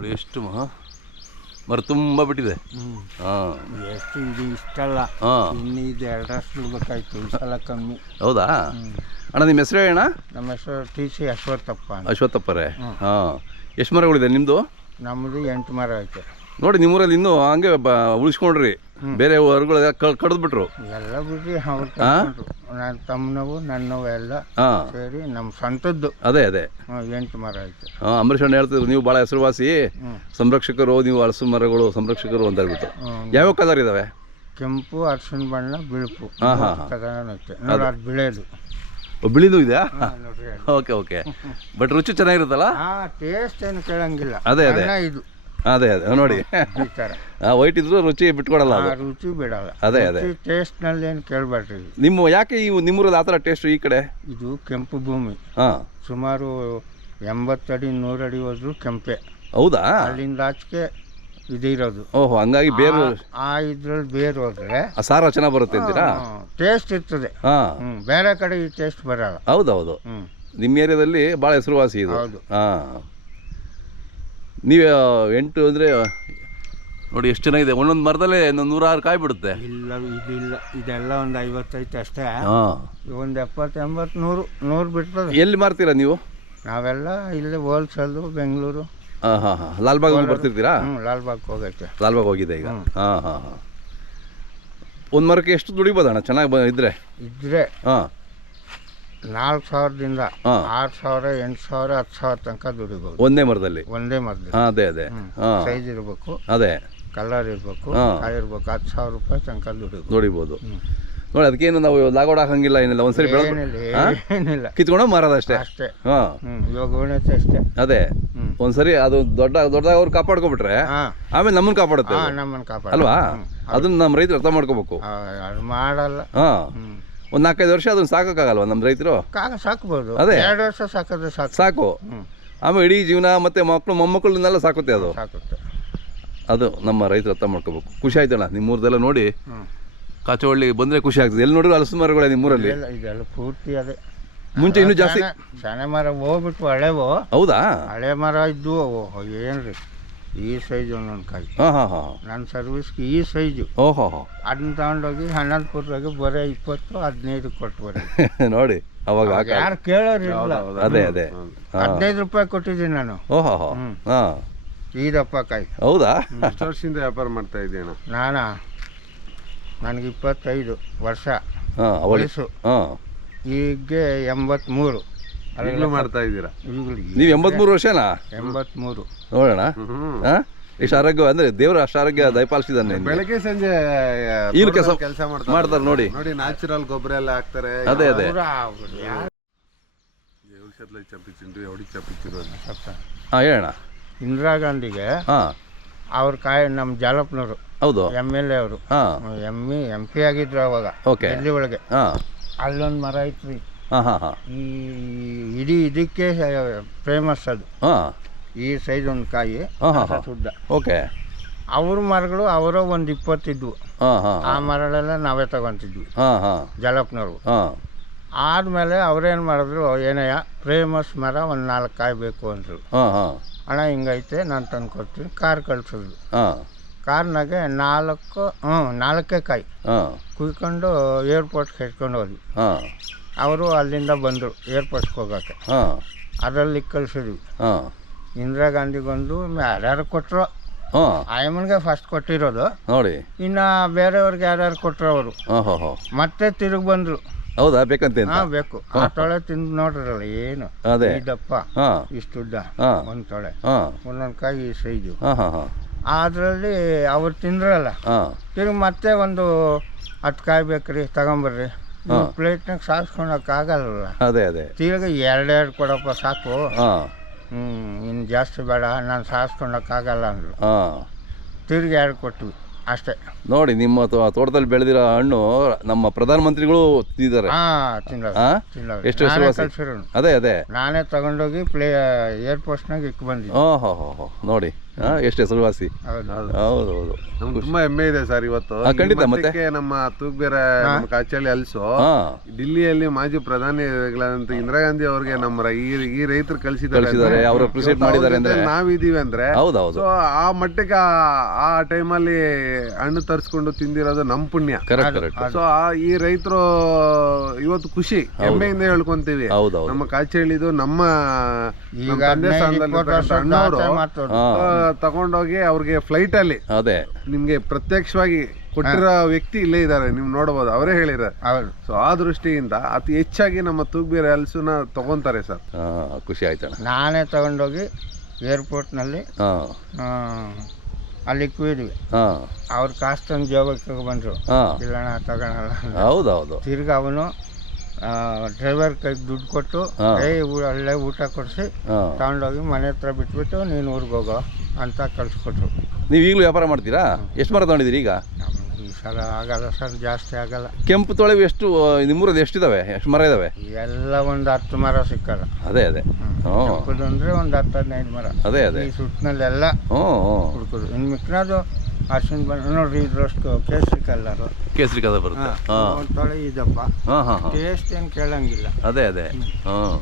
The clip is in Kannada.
ನೋಡಿ ಎಷ್ಟು ಮರ ತುಂಬ ಬಿಟ್ಟಿದೆ. ಹಾಂ, ಎಷ್ಟು ಇದು ಇಷ್ಟಲ್ಲ. ಹಾಂ, ಇನ್ನು ಇದು 2 ವರ್ಷ ಬಿಡ್ಬೇಕಾಯ್ತು, ಈ ಸಲ ಕಮ್ಮಿ. ಹೌದಾ ಅಣ್ಣ? ನಿಮ್ಮ ಹೆಸರು ಅಣ್ಣ? ನಮ್ಮ ಹೆಸರು TC ಅಶ್ವತ್ಥಪ್ಪ ಅಂತ. ಅಶ್ವತ್ಥಪ್ಪರೇ. ಹಾಂ, ಎಷ್ಟು ಮರಗಳಿದೆ ನಿಮ್ಮದು? ನಮ್ಮದು 8 ಮರ ಐತೆ. ನೋಡಿ ನಿಮ್ಮೂರಲ್ಲಿ ಇನ್ನೂ ಹಂಗೆ ಉಳಿಸ್ಕೊಂಡ್ರಿ, ಬೇರೆ ಹೊರಗಳು ಕಡಿದ್ಬಿಟ್ರು ಎಲ್ಲ ಬಿಡ್ರಿ ಅವ್ರು ಕರ್ಕೊಂಡ್ರು. ನನ್ನ ತಮ್ಮನವು ನನ್ನವು ಎಲ್ಲ ಸೇರಿ ನಮ್ಮ ಸ್ವಂತದ್ದು. ಅದೇ ಅದೇ 8 ಮರ ಐತೆ. ಅಂಬರೀಷ್ ಅಣ್ಣ ಹೇಳ್ತಿದ್ರು ನೀವು ಭಾಳ ಹೆಸರುವಾಸಿ ಸಂರಕ್ಷಕರು, ನೀವು ಹಲಸು ಮರಗಳು ಸಂರಕ್ಷಕರು ಅಂತ ಹೇಳ್ಬಿಟ್ಟು. ಯಾವ್ಯಾವ ಕಲರ್ ಇದಾವೆ? ಕೆಂಪು, ಅರ್ಶಿನ ಬಣ್ಣ, ಬಿಳುಪು. ಐತೆ ನೋಡಿ, ಅದು ಬಿಳೆದು. ಬಿಳಿದು ಇದೆಯಾ? ನೋಡ್ರಿ, ಓಕೆ ಓಕೆ. ಬಟ್ ರುಚಿ ಚೆನ್ನಾಗಿರುತ್ತಲ್ಲ? ಟೇಸ್ಟ್ ಏನು ಕೇಳಂಗಿಲ್ಲ. ಅದೇ ಅದೇ ಇದು ಅದೇ ಅದೇ ನೋಡಿ, ಈ ಥರ ವೈಟ್ ಇದ್ರು ರುಚಿ ಬಿಟ್ಕೊಡಲ್ಲ, ರುಚಿ ಬಿಡಲ್ಲ. ಅದೇ ಅದೇ ಟೇಸ್ಟ್ನಲ್ಲಿ ಏನು ಕೇಳಬೇಡ್ರಿ. ನಿಮ್ಮ ಯಾಕೆ ಈ ನಿಮ್ಮೂರಲ್ಲಿ ಆ ಥರ ಟೇಸ್ಟ್ ಈ ಕಡೆ? ಇದು ಕೆಂಪು ಭೂಮಿ. ಸುಮಾರು 80 ಅಡಿ 100 ಅಡಿ ಹೋದ್ರು ಕೆಂಪೆ. ಹೌದಾ? ಅಲ್ಲಿಂದ ಆಚೆಗೆ ಇದಿರೋದು. ಓಹೋ, ಹಂಗಾಗಿ ಬೇರು ಇದ್ರಲ್ಲಿ ಬೇರು ಹೋದ್ರೆ ಸಾರ ಚೆನ್ನಾಗಿ ಬರುತ್ತೆ ಅಂತೀರಾ? ಟೇಸ್ಟ್ ಇರ್ತದೆ. ಬೇರೆ ಕಡೆ ಈ ಟೇಸ್ಟ್ ಬರಲ್ಲ. ಹೌದೌದು, ನಿಮ್ಮ ಏರಿಯಾದಲ್ಲಿ ಭಾಳ ಹೆಸರುವಾಸಿ ಇದು. ಹೌದು. ನೀವು 8 ಅಂದರೆ ನೋಡಿ ಎಷ್ಟು ಚೆನ್ನಾಗಿದೆ. ಒಂದೊಂದು ಮರದಲ್ಲೇ 106 ಕಾಯಿ ಬಿಡುತ್ತೆ. ಇಲ್ಲ, ಇದಿಲ್ಲ, ಇದೆಲ್ಲ ಒಂದು 50 ಐತೆ ಅಷ್ಟೇ. ಒಂದು 70, 80, 100 ಬಿಡ್ತದೆ. ಎಲ್ಲಿ ಮಾರ್ತೀರಾ ನೀವು? ನಾವೆಲ್ಲ ಇಲ್ಲಿ ಹೋಲ್ಸೇಲು, ಬೆಂಗಳೂರು. ಹಾಂ, ಲಾಲ್ಬಾಗ್ ಬರ್ತಿರ್ತೀರಾ? ಲಾಲ್ಬಾಗ್ ಹೋಗೈತೆ. ಲಾಲ್ಬಾಗ್ ಹೋಗಿದೆ ಈಗ. ಹಾಂ, ಒಂದು ಮರಕ್ಕೆ ಎಷ್ಟು ದುಡಿಬೋದಣ್ಣ ಚೆನ್ನಾಗಿ ಇದ್ರೆ? 4,000ದಿಂದ 6,000, 8,000, 10,000 ತನಕ ದುಡಿಬಹುದು ಒಂದೇ ಮರದಲ್ಲಿ. ಅದೇ ಅದೇ ಸೈಜ್ ಇರಬೇಕು, ಅದೇ ಕಲರ್ ಇರಬೇಕು, ಕಾಯಿ ಇರ್ಬೇಕು. 10,000 ರೂಪಾಯಿ ತನಕ ದುಡಿಬೋದು. ನೋಡಿ, ಅದಕ್ಕೇನು ನಾವು ಲಾಗೋಡ್ ಹಾಕಂಗಿಲ್ಲ, ಏನಿಲ್ಲ. ಒಂದ್ಸರಿ ಏನಿಲ್ಲ, ಕಿತ್ಕೊಂಡು ಮಾರೋದು ಅಷ್ಟೇ. ಇವಾಗ ಅಷ್ಟೇ. ಅದೇ ಒಂದ್ಸರಿ ಅದು ದೊಡ್ಡದಾಗ ಅವ್ರು ಕಾಪಾಡ್ಕೊಬಿಟ್ರೆ ಆಮೇಲೆ ನಮ್ಮನ್ನ ಕಾಪಾಡುತ್ತೆ ಅಲ್ವಾ? ಅದನ್ನ ನಮ್ಮ ರೈತರು ಅರ್ಥ ಮಾಡ್ಕೋಬೇಕು. ಮಾಡಲ್ಲ. ಒಂದು 4-5 ವರ್ಷ ಅದನ್ನ ಸಾಕಾಗಲ್ವಾ ನಮ್ಮ ರೈತರು? ಸಾಕ್ಬೋದು. ಅದೇ 2 ವರ್ಷ ಸಾಕಿದ್ರೆ ಸಾಕು. ಆಮೇಲೆ ಇಡೀ ಜೀವನ ಮತ್ತೆ ಮಕ್ಕಳು ಮೊಮ್ಮಕ್ಕಳನ್ನೆಲ್ಲ ಸಾಕುತ್ತೆ ಅದು. ಅದು ನಮ್ಮ ರೈತರು ಅರ್ಥ ಮಾಡ್ಕೋಬೇಕು. ಖುಷಿ ಆಯ್ತಣ್ಣ ನಿಮ್ಮೂರದೆಲ್ಲ ನೋಡಿ. ಕಾಚವಳ್ಳಿ ಬಂದ್ರೆ ಖುಷಿ ಆಗ್ತದೆ. ಎಲ್ಲಿ ನೋಡಿದ್ರು ಹಲಸು ಮರಗಳೇ ನಿಮ್ಮೂರಲ್ಲಿ. ಇದೆಲ್ಲ ಪೂರ್ತಿ ಅದೇ. ಮುಂಚೆ ಇನ್ನೂ ಜಾಸ್ತಿ ಸಣ್ಣ ಮರ ಹೋಗ್ಬಿಟ್ಟು ಹಳೆವು. ಹೌದಾ? ಹಳೆ ಮರ ಇದ್ದು ಏನ್ರಿ ಈ ಸೈಜ್ ಒಂದೊಂದು ಕಾಯಿ. ನನ್ನ ಸರ್ವಿಸ್ಗೆ ಈ ಸೈಜು. ಅದನ್ನ ತಗೊಂಡೋಗಿ ಅನಂತಪುರದಾಗೆ ಬರೀ 20-15 ಕೊಟ್ಟು ಬರೀ. ನೋಡಿ ಅವಾಗ ಯಾರು ಕೇಳೋರಿಲ್ಲ. ಅದೇ ಅದೇ 15 ರೂಪಾಯಿ ಕೊಟ್ಟಿದ್ದೀನಿ ನಾನು. ಈದಪ್ಪ ಕಾಯಿ. ಹೌದಾ? ಎಷ್ಟು ವರ್ಷದಿಂದ ವ್ಯಾಪಾರ ಮಾಡ್ತಾ ಇದ್ದೀನ? ನನಗೆ 25 ವರ್ಷ ವಯಸ್ಸು. ಈಗ 83. ಈಗಲೂ ಮಾಡ್ತಾ ಇದ್ದೀರಾ? ನೀವು 83 ವರ್ಷನಾ? 83. ನೋಡೋಣ ಎಷ್ಟು ಆರೋಗ್ಯ ಅಂದ್ರೆ ದೇವ್ರ ಅಷ್ಟು ಆರೋಗ್ಯ ದಯಪಾಲಿಸಿದಾನೆ. ಬೆಳಗ್ಗೆ ಸಂಜೆ ಇಲ್ಲಿ ಕೆಲಸ ಮಾಡ್ತಾರೆ ನೋಡಿ. ನೋಡಿ, ನ್ಯಾಚುರಲ್ ಗೊಬ್ಬರ ಎಲ್ಲ ಹಾಕ್ತಾರೆ. ಅದೇ ಅದೇ ಹೇಳೋಣ. ಇಂದಿರಾ ಗಾಂಧಿಗೆ ಅವ್ರ ಕಾಯಿ ನಮ್ಮ ಜಾಲಪ್ಪನವರು. ಹೌದು, MLA ಅವರು. MP ಆಗಿದ್ರು ಅವಾಗ ಡೆಲ್ಲಿ ಒಳಗೆ. ಅಲ್ಲೊಂದು ಮರ ಐತ್ರಿ. ಈ ಇಡೀ ಇದಕ್ಕೆ ಫೇಮಸ್ ಅದು. ಈ ಸೈಜ್ ಒಂದು ಕಾಯಿ ಉದ್ದ. ಓಕೆ. ಅವ್ರ ಮರಗಳು ಅವರ ಒಂದು 20 ಇದ್ವು. ಆ ಮರಗಳೆಲ್ಲ ನಾವೇ ತಗೊಂತಿದ್ವಿ ಜಾಲಪ್ಪನವ್ರು. ಆದ್ಮೇಲೆ ಅವ್ರೇನು ಮಾಡಿದ್ರು, ಏನಯ್ಯ ಫೇಮಸ್ ಮರ ಒಂದು 4 ಕಾಯಿ ಬೇಕು ಅಂದರು. ಅಣ್ಣ ಹಿಂಗೈತೆ ನಾನು ತಂದು ಕೊಡ್ತೀನಿ. ಕಾರ್ ಕಳ್ಸಿದ್ರು. ಕಾರ್ನಾಗೆ 4 ಕಾಯಿ ಕುಯ್ಕೊಂಡು ಏರ್ಪೋರ್ಟ್ಗೆ ಇಟ್ಕೊಂಡು ಹೋದ್ವಿ. ಅವರು ಅಲ್ಲಿಂದ ಬಂದರು ಏರ್ಪೋರ್ಟ್ಗೆ ಹೋಗೋಕ್ಕೆ. ಅದರಲ್ಲಿ ಕಳಿಸಿದ್ವಿ. ಇಂದಿರಾ ಗಾಂಧಿಗೊಂದು ಯಾರ್ಯಾರು ಕೊಟ್ಟರು. ಆಯಮ್ಮನಿಗೆ ಫಸ್ಟ್ ಕೊಟ್ಟಿರೋದು ನೋಡಿ. ಇನ್ನು ಬೇರೆಯವ್ರಿಗೆ ಯಾರ್ಯಾರು ಕೊಟ್ಟರು ಅವರು ಮತ್ತೆ ತಿರುಗಿ ಬಂದರು. ಹೌದಾ? ಬೇಕಂತ ಬೇಕು. ಆ ತೊಳೆ ತಿಂದು ನೋಡ್ರಲ್ಲ ಏನು ಇದಪ್ಪ ಇಷ್ಟುದ್ದ ಒಂದು ತೊಳೆ, ಒಂದೊಂದು ಕಾಯಿ ಈ ಸೈಜು. ಅದರಲ್ಲಿ ಅವ್ರು ತಿಂದ್ರಲ್ಲ, ತಿರುಗಿ ಮತ್ತೆ ಒಂದು 10 ಕಾಯಿ ಬೇಕ್ರಿ ತಗೊಂಬರ್ರಿ. ಪ್ಲೇಟ್ನಾಗ ಸಾಗಿಸ್ಕೊಳಕ್ಕಾಗಲ್ಲ. ಅದೇ ಅದೇ ತಿರುಗಿ 2 ಕೊಡಪ್ಪ ಸಾಕು. ಇನ್ನು ಜಾಸ್ತಿ ಬೇಡ, ನಾನು ಸಾಗಿಸ್ಕೊಳಕ್ಕಾಗಲ್ಲ ಅಂದರು. ತಿರುಗಿ 2 ಕೊಟ್ವಿ ಅಷ್ಟೇ. ನೋಡಿ, ನಿಮ್ಮ ತೋಟದಲ್ಲಿ ಬೆಳೆದಿರೋ ಹಣ್ಣು ನಮ್ಮ ಪ್ರಧಾನಮಂತ್ರಿಗಳು ತಿಂದಿದ್ದಾರೆ. ಎಷ್ಟು ಅದೇ ಅದೇ ನಾನೇ ತಗೊಂಡೋಗಿ ಏರ್ಪೋರ್ಟ್ನಾಗ ಇಟ್ಟು ಬಂದಿದ್ದೆ. ನೋಡಿ ಎಷ್ಟು ಹೆಸರುವಾಸಿ. ಹೌದು ಹೌದು ಹೌದು. ನಮ್ಗೆ ತುಂಬಾ ಹೆಮ್ಮೆ ಇದೆ ಸರ್ ಇವತ್ತು. ಖಂಡಿತ. ಈ ಮತ್ತೆ ಮಟ್ಟಕ್ಕೆ ನಮ್ಮ ತೂಗ್ಬೇರೆ ನಮ್ಮ ಕಾಚಳ್ಳಿ ಹಲ್ಸು ಹಾಂ ಡಿಲ್ಲಿಯಲ್ಲಿ ಮಾಜಿ ಪ್ರಧಾನಿಗಳಂತ ಇಂದಿರಾ ಗಾಂಧಿ ಅವ್ರಿಗೆ ನಮ್ಮ ಈ ರೈತರು ಕಳಿಸಿದ್ದಾರೆ, ಅವರು ಅಪ್ರಿಸಿಯೇಟ್ ಮಾಡಿದ್ದಾರೆ ಅಂದ್ರೆ ನಾವಿದೀವಿ ಅಂದ್ರೆ ಹೌದೌದು. ಸೊ ಆ ಮಟ್ಟಕ್ಕೆ ಆ ಟೈಮಲ್ಲಿ ಹಣ್ಣು ತರಿಸ್ಕೊಂಡು ತಿಂದಿರೋದು ನಮ್ ಪುಣ್ಯ. Correct correct. ಸೊ ಈ ರೈತರು ಇವತ್ತು ಖುಷಿ ಹೆಮ್ಮೆಯಿಂದ ಹೇಳ್ಕೊಂತೀವಿ. ಹೌದೌದು. ನಮ್ಮ ಕಾಚಳ್ಳಿದು ನಮ್ಮ ಈಗ ತಂದೆ ಅಣ್ಣವರು ಮಾತಾಡೋದು ತಗೊಂಡೋಗಿ ಅವ್ರಿಗೆ ಫ್ಲೈಟ್ ಅಲ್ಲಿ ಅದೇ ನಿಮ್ಗೆ ಪ್ರತ್ಯಕ್ಷವಾಗಿ ಕೊಟ್ಟಿರೋ ವ್ಯಕ್ತಿ ಇಲ್ಲೇ ಇದ್ದಾರೆ, ನೀವು ನೋಡಬಹುದು, ಅವರೇ ಹೇಳಿದ್ದಾರೆ. ಹೌದು. ಸೊ ಆ ದೃಷ್ಟಿಯಿಂದ ಅತಿ ಹೆಚ್ಚಾಗಿ ನಮ್ಮ ತೂಗ್ಬೇರೆ ಹಲ್ಸುನ ತಗೊಂತಾರೆ ಸರ್. ಖುಷಿ ಆಯ್ತಣ್ಣ. ನಾನೇ ತಗೊಂಡೋಗಿ ಏರ್ಪೋರ್ಟ್ನಲ್ಲಿ ಹಾಂ ಅಲ್ಲಿ ಕೂದ್ವಿ. ಹಾಂ ಅವ್ರ ಕಾಸು ತಂದು ಜೋಗಕ್ಕೆ ಬಂದರು. ಹಾಂ ಇಲ್ಲಣ್ಣ ತಗೊಳಲ್ಲ. ಹೌದೌದು. ತಿರ್ಗಿ ಅವನು ಡ್ರೈವರ್ ಕೈಗೆ ದುಡ್ಡು ಕೊಟ್ಟು ಅಲ್ಲೇ ಊಟ ಕೊಡಿಸಿ ತಗೊಂಡೋಗಿ ಮನೆ ಹತ್ರ ಬಿಟ್ಬಿಟ್ಟು ನೀನು ಊರಿಗೆ ಹೋಗೋ ಅಂತ ಕಳಿಸ್ಕೊಟ್ರು. ನೀವು ಈಗಲೂ ವ್ಯಾಪಾರ ಮಾಡ್ತೀರಾ? ಎಷ್ಟು ಮರ ತಗೊಂಡಿದ್ದೀರಿ ಈಗ? ನಮ್ಗೆ ಈ ಸಲ ಆಗಲ್ಲ ಸರ್, ಜಾಸ್ತಿ ಆಗಲ್ಲ. ಕೆಂಪು ತೊಳೆವು ಎಷ್ಟು ನಿಮ್ಮೂರಲ್ಲಿ ಎಷ್ಟಿದಾವೆ? ಎಷ್ಟು ಮರ ಇದಾವೆ? ಎಲ್ಲ ಒಂದು 10 ಮರ ಸಿಕ್ಕಲ್ಲ. ಅದೇ ಅದೇ. ಹುಡುಕುದು ಅಂದರೆ ಒಂದು 10-15 ಮರ. ಅದೇ ಅದೇ. ಈ ಸುಟ್ಟಿನಲ್ಲೆಲ್ಲ ಹ್ಞೂ ಹುಡುಕುದು. ಇನ್ನು ಮಿಕ್ಕಿನದು ಅರ್ಶಿನ ಬಣ್ಣ ನೋಡ್ರಿ, ಇದ್ರಷ್ಟು ಕೇಸರಿ ಕಲ್ಲರು, ಕೇಸರಿ ಕದ ಬರುತ್ತೆ. ಒಂದು ತೊಳೆ ಇದಪ್ಪ. ಹಾಂ ಹಾಂ ಹಾಂ. ಟೇಸ್ಟ್ ಏನು ಕೇಳಂಗಿಲ್ಲ. ಅದೇ ಅದೇ. ಹಾಂ